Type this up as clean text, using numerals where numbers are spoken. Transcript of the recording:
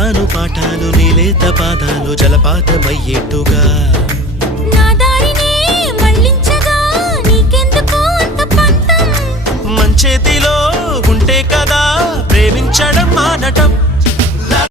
చెబుతాను పాఠాలు నీలేత పాదాలు జలపాతమయ్యేట్టుగా నా దారినే మళ్ళించగా నీకెందుకు అంత పంతం మంచేతిలో ఉంటే కదా ప్రేమించడం మానటం